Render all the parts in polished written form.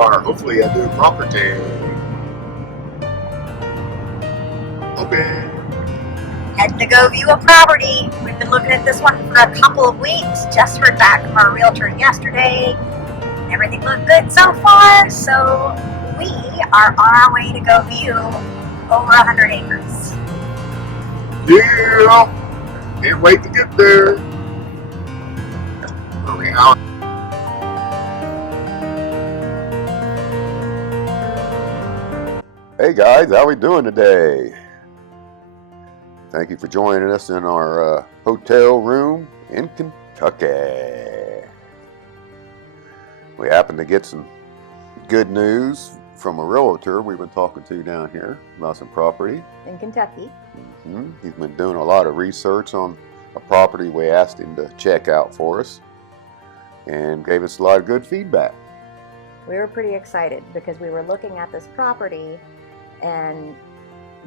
our hopefully a new property. Open. Heading to go view a property. We've been looking at this one for a couple of weeks. Just heard back from our realtor yesterday. Everything looked good so far, so we are on our way to go view over 100 acres. Yeah. Can't wait to get there. Okay, Hey guys, how we doing today? Thank you for joining us in our hotel room in Kentucky. We happened to get some good news from a realtor we've been talking to down here about some property. In Kentucky. He's been doing a lot of research on a property we asked him to check out for us and gave us a lot of good feedback. We were pretty excited because we were looking at this property, and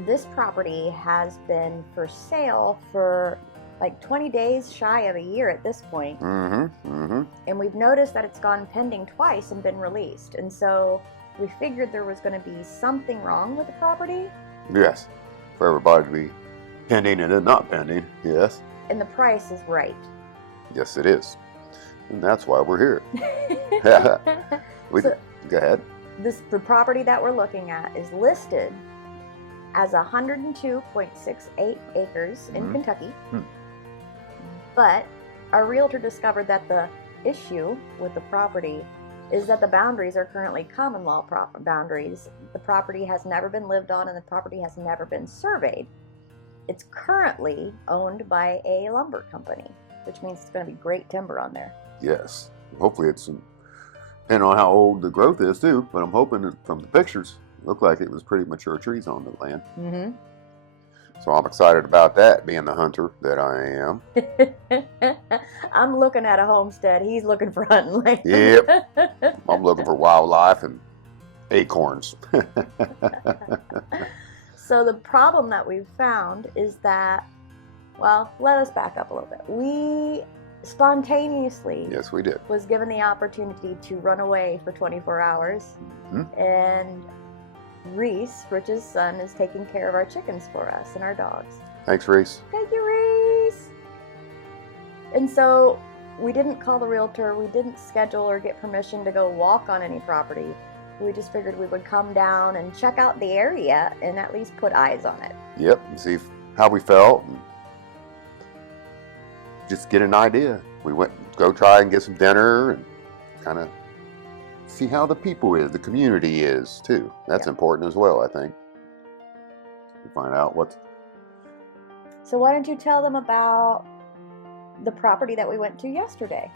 this property has been for sale for like 20 days shy of a year at this point. And we've noticed that it's gone pending twice and been released. And so we figured there was going to be something wrong with the property. Yes, for everybody to be pending and then not pending, yes. And the price is right. Yes, it is. And that's why we're here. Go ahead. The property that we're looking at is listed as 102.68 acres in Kentucky. But our realtor discovered that the issue with the property is that the boundaries are currently common law boundaries. The property has never been lived on and the property has never been surveyed. It's currently owned by a lumber company, which means it's going to be great timber on there. Yes. Hopefully it's, depending on how old the growth is too, but I'm hoping that from the pictures, it looked like it was pretty mature trees on the land. So I'm excited about that, being the hunter that I am. I'm looking at a homestead. He's looking for hunting land. Yep. I'm looking for wildlife and acorns. So the problem that we've found is that, well, let us back up a little bit. We spontaneously Yes, we did. was given the opportunity to run away for 24 hours. And Reese, Rich's son, is taking care of our chickens for us and our dogs. Thanks, Reese. Thank you, Reese. And so we didn't call the realtor. We didn't schedule or get permission to go walk on any property. We just figured we would come down and check out the area and at least put eyes on it. Yep, and see how we felt. And just get an idea. We went go try and get some dinner and kind of see how the people is, the community is too. That's important as well, I think. To find out what's. So why don't you tell them about the property that we went to yesterday?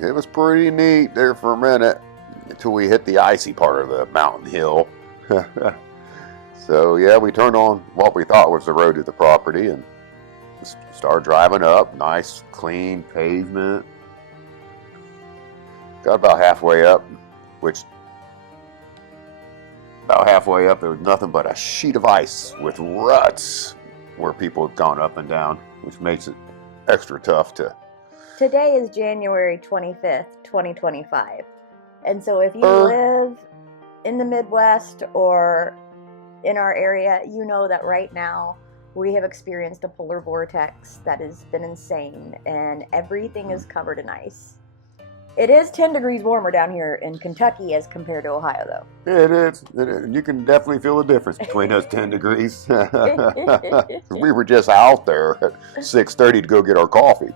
It was pretty neat there for a minute until we hit the icy part of the mountain hill. So yeah, we turned on what we thought was the road to the property and started driving up. Nice, clean pavement. Got about halfway up, there was nothing but a sheet of ice with ruts where people have gone up and down, which makes it extra tough to. Today is January 25th, 2025. And so if you live in the Midwest or in our area, you know that right now we have experienced a polar vortex that has been insane and everything is covered in ice. It is 10 degrees warmer down here in Kentucky as compared to Ohio, though. It is. You can definitely feel the difference between those 10 degrees. We were just out there at 6:30 to go get our coffee.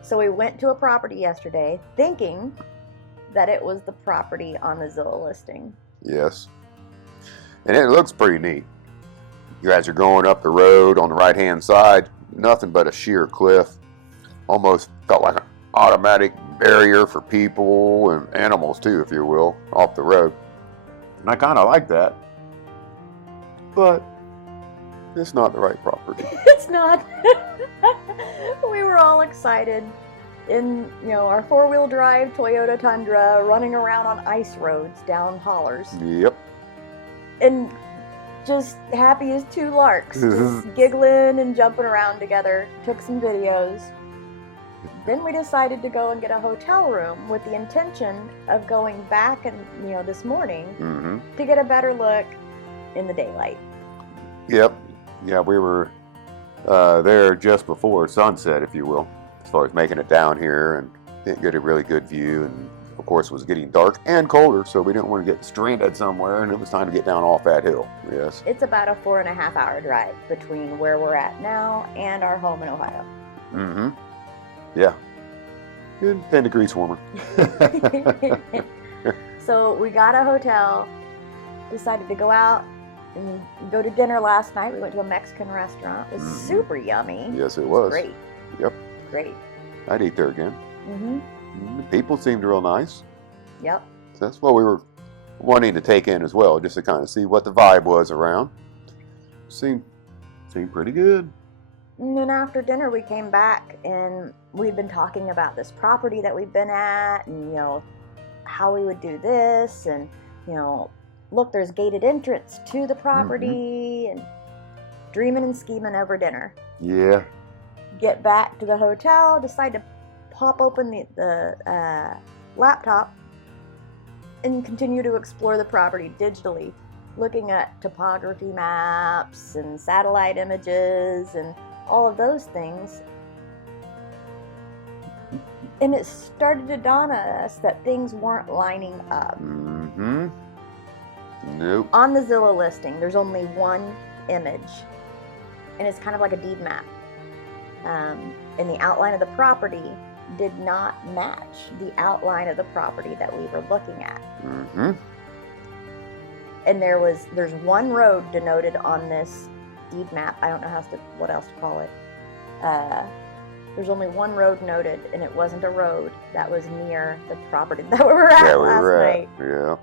So we went to a property yesterday thinking that it was the property on the Zillow listing. Yes. And it looks pretty neat. You guys are going up the road on the right-hand side, nothing but a sheer cliff. Almost felt like an automatic barrier for people and animals too, if you will, off the road. And I kind of like that. But it's not the right property. It's not. We were all excited in, our four-wheel drive Toyota Tundra running around on ice roads down hollers. Yep. And just happy as two larks, just giggling and jumping around together. Took some videos. Then we decided to go and get a hotel room with the intention of going back and this morning Mm-hmm. to get a better look in the daylight. Yep. Yeah, we were there just before sunset, if you will, as far as making it down here and didn't get a really good view. And of course, it was getting dark and colder, so we didn't want to get stranded somewhere, and it was time to get down off that hill. Yes. It's about a 4.5-hour drive between where we're at now and our home in Ohio. Mm-hmm. Yeah. Good 10 degrees warmer. So we got a hotel, decided to go out and go to dinner last night. We went to a Mexican restaurant. It was super yummy. Yes, it was. Great. Yep. Great. I'd eat there again. Mm-hmm. The people seemed real nice. Yep. So that's what we were wanting to take in as well, just to kind of see what the vibe was around. Seemed pretty good. And then after dinner, we came back and we'd been talking about this property that we've been at and, how we would do this. And, look, there's gated entrance to the property and dreaming and scheming over dinner. Yeah. Get back to the hotel, decide to pop open the laptop and continue to explore the property digitally, looking at topography maps and satellite images and all of those things. And it started to dawn on us that things weren't lining up. Mm-hmm. Nope. On the Zillow listing, there's only one image, and it's kind of like a deed map. And the outline of the property did not match the outline of the property that we were looking at. Mm-hmm. And there's one road denoted on this deed map. I don't know what else to call it. There's only one road noted, and it wasn't a road that was near the property that we were at last night. Yeah.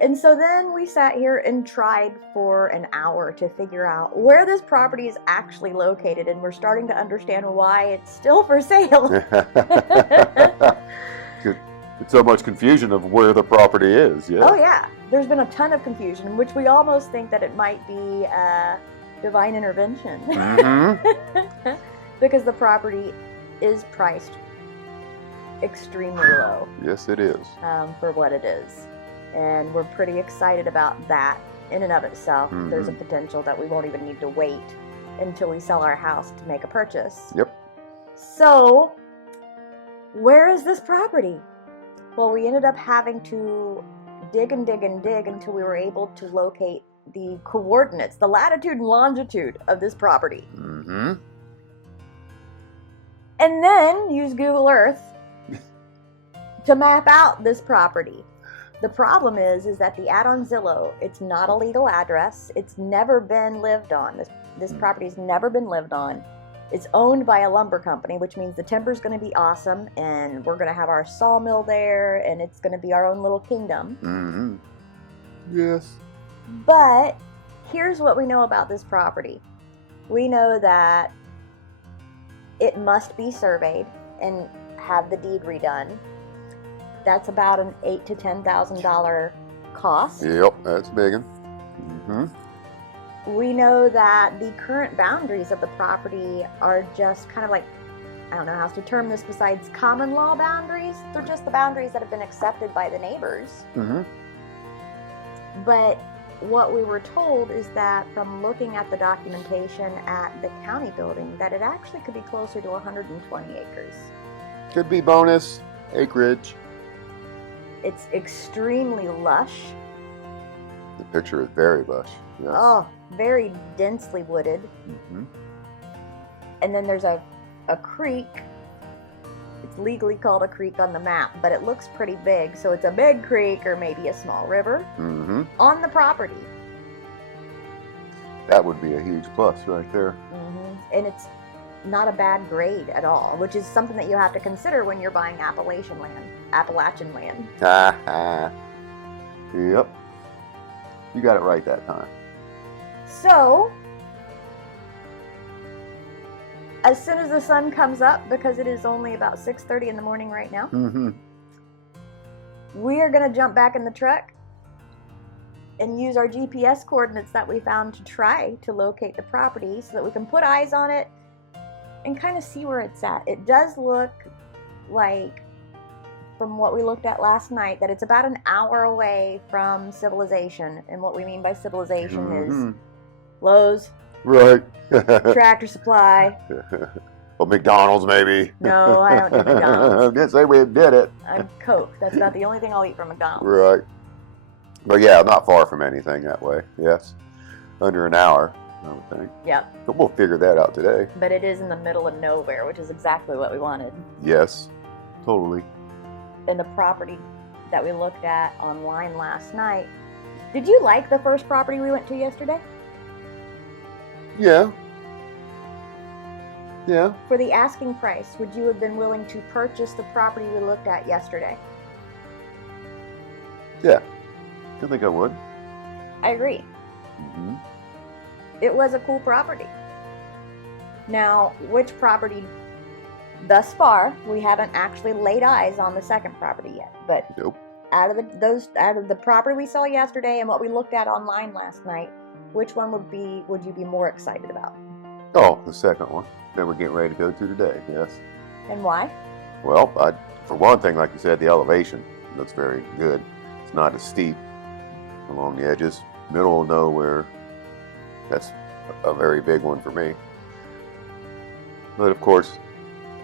And so then we sat here and tried for an hour to figure out where this property is actually located, and we're starting to understand why it's still for sale. It's so much confusion of where the property is. Yeah. Oh yeah, there's been a ton of confusion, which we almost think that it might be divine intervention. Mm-hmm. Because the property is priced extremely low. Yes, it is. For what it is. And we're pretty excited about that in and of itself. Mm-hmm. There's a potential that we won't even need to wait until we sell our house to make a purchase. Yep. So, where is this property? Well, we ended up having to dig and dig and dig until we were able to locate the coordinates, the latitude and longitude of this property. Mm-hmm. And then use Google Earth to map out this property. The problem is that the ad on Zillow, it's not a legal address. It's never been lived on. This property's never been lived on. It's owned by a lumber company, which means the timber's going to be awesome, and we're going to have our sawmill there, and it's going to be our own little kingdom. Mm-hmm. Yes. But here's what we know about this property. We know that it must be surveyed and have the deed redone. That's about an $8,000 to $10,000 cost. Yep, that's big. Mm-hmm. We know that the current boundaries of the property are just kind of like, I don't know how else to term this besides common law boundaries. They're just the boundaries that have been accepted by the neighbors. Mm-hmm. But what we were told is that from looking at the documentation at the county building, that it actually could be closer to 120 acres. Could be bonus acreage. It's extremely lush. The picture is very lush. Yes. Oh, very densely wooded. Mm-hmm. And then there's a creek. It's legally called a creek on the map, but it looks pretty big. So it's a big creek or maybe a small river Mm-hmm. on the property. That would be a huge plus right there. Mm-hmm. And it's not a bad grade at all, which is something that you have to consider when you're buying Appalachian land. Yep. You got it right that time. So, as soon as the sun comes up, because it is only about 6:30 in the morning right now, Mm-hmm. we are going to jump back in the truck and use our GPS coordinates that we found to try to locate the property so that we can put eyes on it and kind of see where it's at. It does look like, from what we looked at last night, that it's about an hour away from civilization. And what we mean by civilization is Lowe's, right, Tractor Supply. Well, McDonald's maybe. No, I don't need McDonald's. I didn't say we did it. I'm Coke. That's about the only thing I'll eat from McDonald's. Right. But yeah, not far from anything that way. Yes. Under an hour, I would think. Yep. But we'll figure that out today. But it is in the middle of nowhere, which is exactly what we wanted. Yes. Totally. And the property that we looked at online last night. Did you like the first property we went to yesterday? Yeah. Yeah. For the asking price, would you have been willing to purchase the property we looked at yesterday? Yeah. I think I would. I agree. Mm-hmm. It was a cool property. Now, which property? Thus far, we haven't actually laid eyes on the second property yet. But Nope. out of the property we saw yesterday and what we looked at online last night, which one would you be more excited about? Oh, the second one that we're getting ready to go to today. Yes. And why? Well, for one thing, like you said, the elevation looks very good. It's not as steep along the edges. Middle of nowhere. That's a very big one for me. But of course,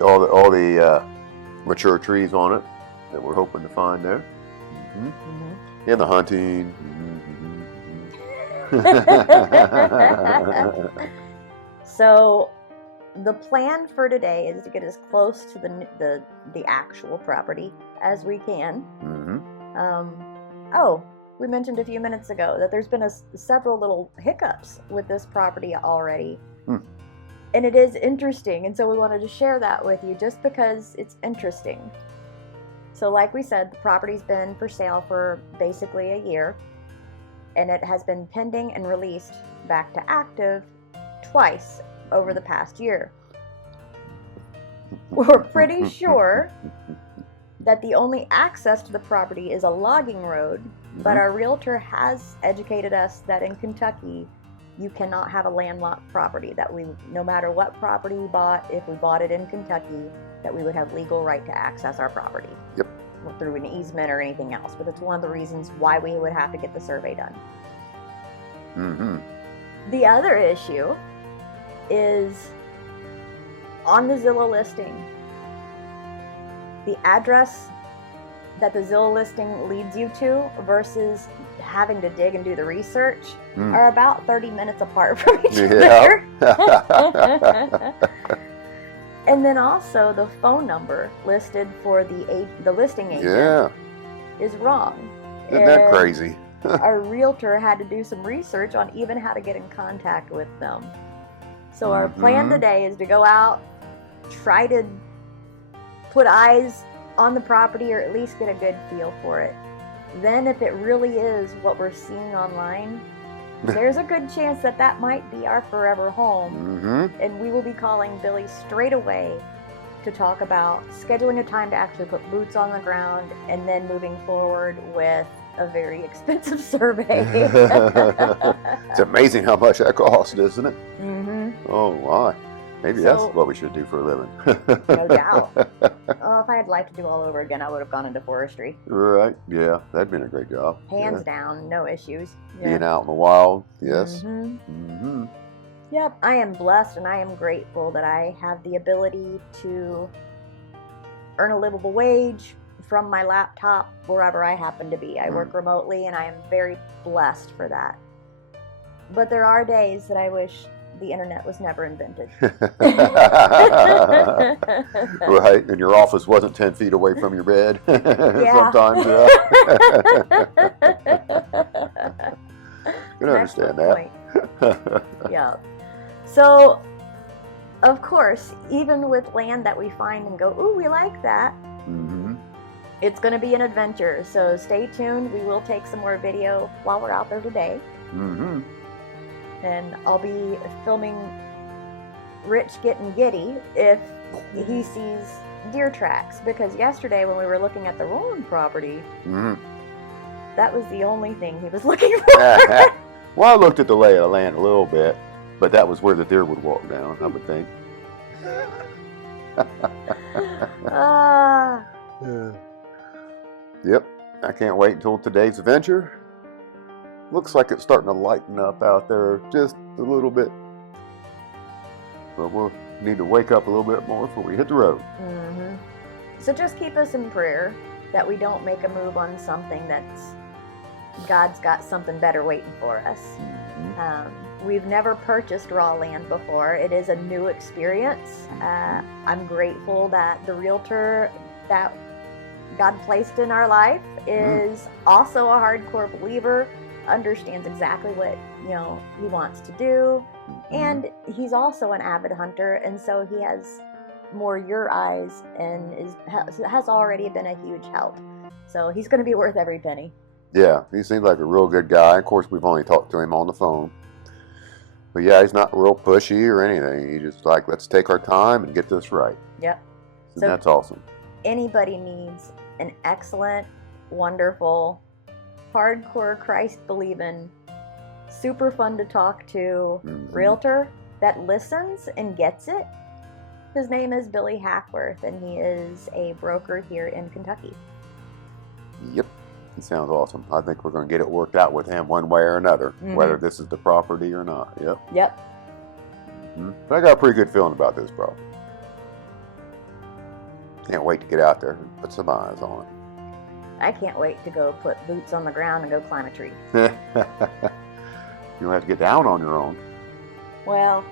all the mature trees on it that we're hoping to find there. Mm-hmm. Mm-hmm. And the hunting. So, the plan for today is to get as close to the actual property as we can. Mm-hmm. We mentioned a few minutes ago that there's been several little hiccups with this property already. And it is interesting, and so we wanted to share that with you just because it's interesting. So like we said, the property's been for sale for basically a year, and it has been pending and released back to active twice over the past year. We're pretty sure that the only access to the property is a logging road, but our realtor has educated us that in Kentucky, you cannot have a landlocked property, that no matter what property we bought, if we bought it in Kentucky, that we would have legal right to access our property. Yep. Through an easement or anything else. But it's one of the reasons why we would have to get the survey done. Mm-hmm. The other issue is on the Zillow listing, the address that the Zillow listing leads you to versus having to dig and do the research are about 30 minutes apart from each other. And then also the phone number listed for the listing agent is wrong. Isn't that crazy? Our realtor had to do some research on even how to get in contact with them. So our plan today is to go out, try to put eyes on the property or at least get a good feel for it. Then if it really is what we're seeing online, there's a good chance that might be our forever home. And we will be calling Billy straight away to talk about scheduling a time to actually put boots on the ground and then moving forward with a very expensive survey. It's amazing how much that costs, isn't it? Oh, my. Maybe that's what we should do for a living. No doubt. If I had life to do all over again, I would have gone into forestry. Right. Yeah, that'd been a great job. Hands down, no issues. Being out in the wild, yes. Yep, I am blessed and I am grateful that I have the ability to earn a livable wage from my laptop wherever I happen to be. I work remotely and I am very blessed for that. But there are days that I wish the internet was never invented. Right, and your office wasn't 10 feet away from your bed. Sometimes, can understand that. Yeah. So, of course, even with land that we find and go, ooh, we like that, it's going to be an adventure. So stay tuned. We will take some more video while we're out there today. And I'll be filming Rich getting giddy if he sees deer tracks. Because yesterday when we were looking at the Rowan property, that was the only thing he was looking for. Well, I looked at the lay of the land a little bit, but that was where the deer would walk down, I would think. Ah. Yep, I can't wait until today's adventure. Looks like it's starting to lighten up out there just a little bit. But we'll need to wake up a little bit more before we hit the road. Mm-hmm. So just keep us in prayer that we don't make a move on something that's God's got something better waiting for us. Mm-hmm. We've never purchased raw land before. It is a new experience. I'm grateful that the realtor that God placed in our life is also a hardcore believer, understands exactly what he wants to do, and he's also an avid hunter, and so he has more your eyes and has already been a huge help. So he's going to be worth every penny. Yeah, he seems like a real good guy. Of course, we've only talked to him on the phone. But yeah, he's not real pushy or anything. He's just like, let's take our time and get this right. Yep. And So that's awesome. anybody needs an excellent, wonderful, hardcore Christ-believing, super fun to talk to realtor that listens and gets it, his name is Billy Hackworth, and he is a broker here in Kentucky. Yep. He sounds awesome. I think we're going to get it worked out with him one way or another, whether this is the property or not. Yep. But I got a pretty good feeling about this property. Can't wait to get out there and put some eyes on I can't wait to go put boots on the ground and go climb a tree. it. You don't have to get down on your own. Well...